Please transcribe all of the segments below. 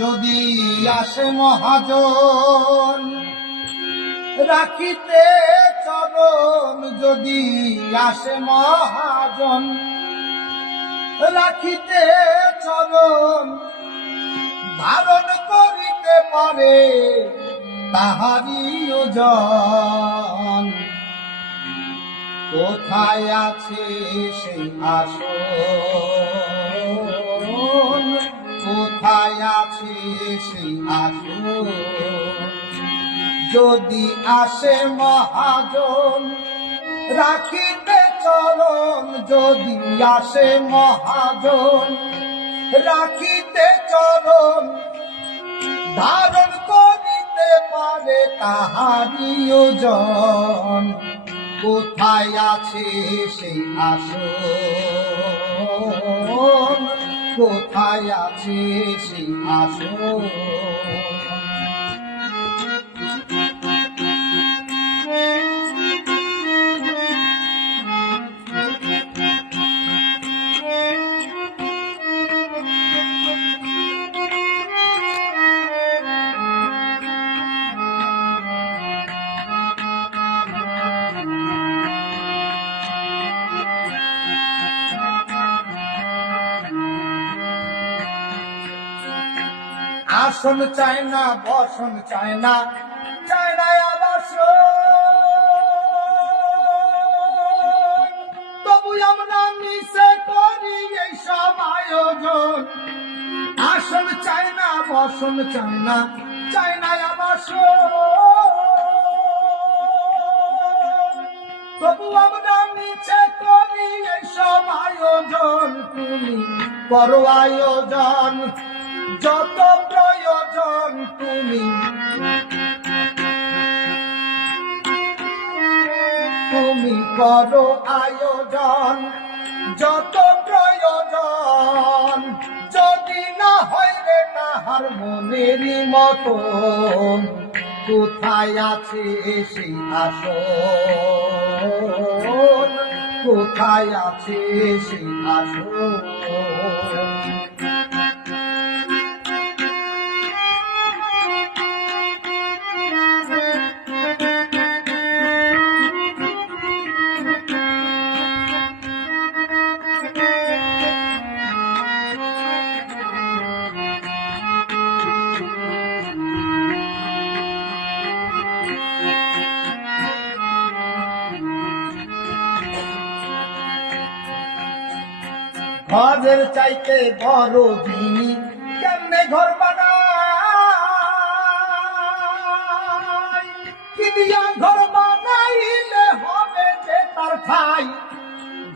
যদি আসে মহাজন রাখিতে চরণ, যদি আসে মহাজন রাখিতে চরণ, ধারণ করিতে পারে তাহারি ওজন। কোথায় আছে সেই আসন, কোথায় আছে সেই আসন? যদি আসে মহাজন রাখিতে চরণ, যদি আসে মহাজন রাখিতে চরণ, ধারণ করিতে পারে তাহারি ওজন। কোথায় আছে সেই আসন, কোথায় আছে সেই আসন? আসন চায় না, বসন চায় না, চায় না আবাসন, তবু আমরা মিশে করি এই সব আয়োজন। আসন চায় না, বসন চায় না, চায় না আবাসন, তবু আমরা মিছে করি এই সব আয়োজন। তুমি করো আয়োজন যত প্রয়োজন, তুমি করো আয়োজন যত প্রয়োজন। যদি না হয় রে তাহার মনেরই মতন, কোথায় আছে সেই আসন, কোথায় আছে সেই আসন? ঘরের চাইতে বড় জিনিস কেমনে ঘর বানায়, কি দিয়া ঘর বানাইলে হবে যে তার ঠাই?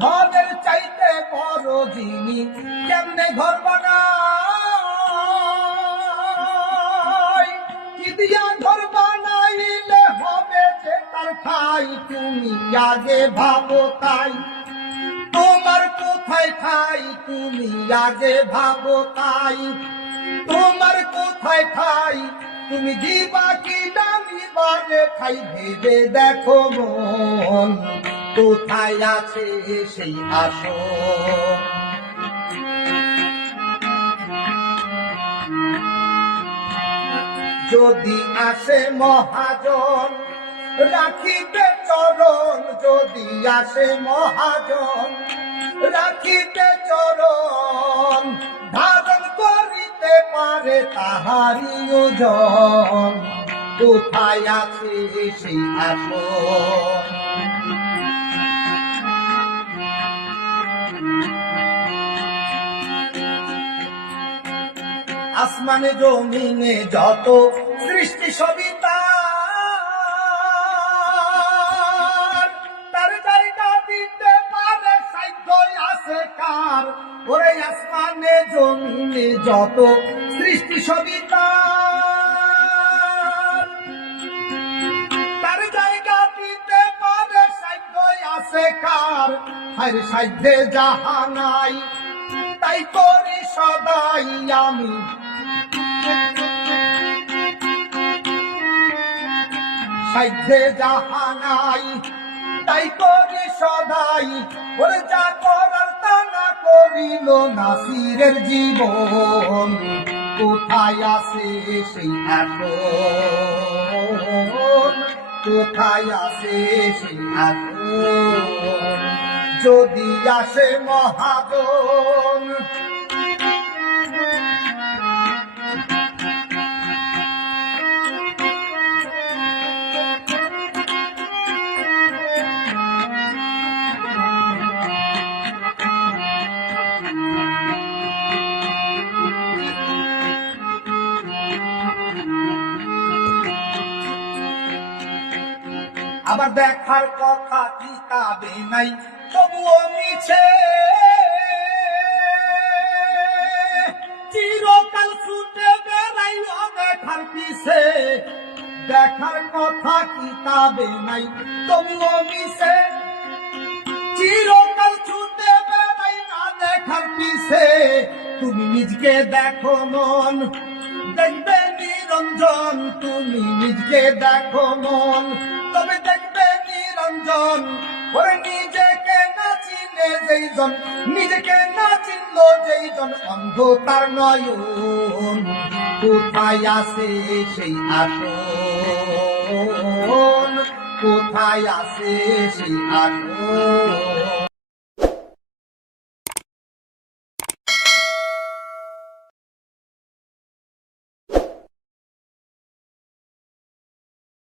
ঘরের চাইতে বড় জিনিস কেমনে ঘর বানায়, কি দিয়া ঘর বানাইলে হবে যে তার ঠাই? তুমি আগে ভাবো তাই, তোমার কোথায় ঠাই? তুমি আগে ভাবো তাই, তোমার কোথায় ঠাই? তুমি দিবা কি দামিবারে ঠাই? ভেবে দেখো মন, কোথায় আছে সেই আসন? যদি আসে মহাজন রাখিতে চরণ, যদি আসে মহাজন রাখিতে চরণ, ধারণ করিতে পারে তাহারি ওজন। কোথায় আছে সেই আসন? আসমানে জমিনে যত সৃষ্টি সবই তার জায়গা দিতে পারে সাধ্য আছে কার? ওরে আসমানে জমিনে যত সৃষ্টি সবই তার জায়গা দিতে পারে সাধ্য আছে কার? আর সাধ্যে যাহা নাই তাই করি সদাই আমি, সাধ্যে যাহা নাই তাই করি সদাই। ওরে যা করার তা না করিল নাসিরের জীবন, কোথায় আছে সেই আসন, কোথায় আছে সেই আসন, যদি আসে মহাজন। আবার দেখার কথা কিতাবে নাই, তবুও মিছে চিরকাল ছুটে বেড়াই দেখার পিছে। দেখার কথা কিতাবে নাই, তবুও মিছে চিরকাল ছুটে বেড়াই না দেখার পিছে। তুমি নিজকে দেখো মন, দেখবে নিরঞ্জন। তুমি নিজকে দেখো মন, তবে দেখবে নিরঞ্জন। ওরে নিজেকে না চিনে যেই জন, নিজেকে না চিনলো যেই জন, অন্ধ তার নয়ন। কোথায় আছে সেই আসন, কোথায় আছে সেই আসন।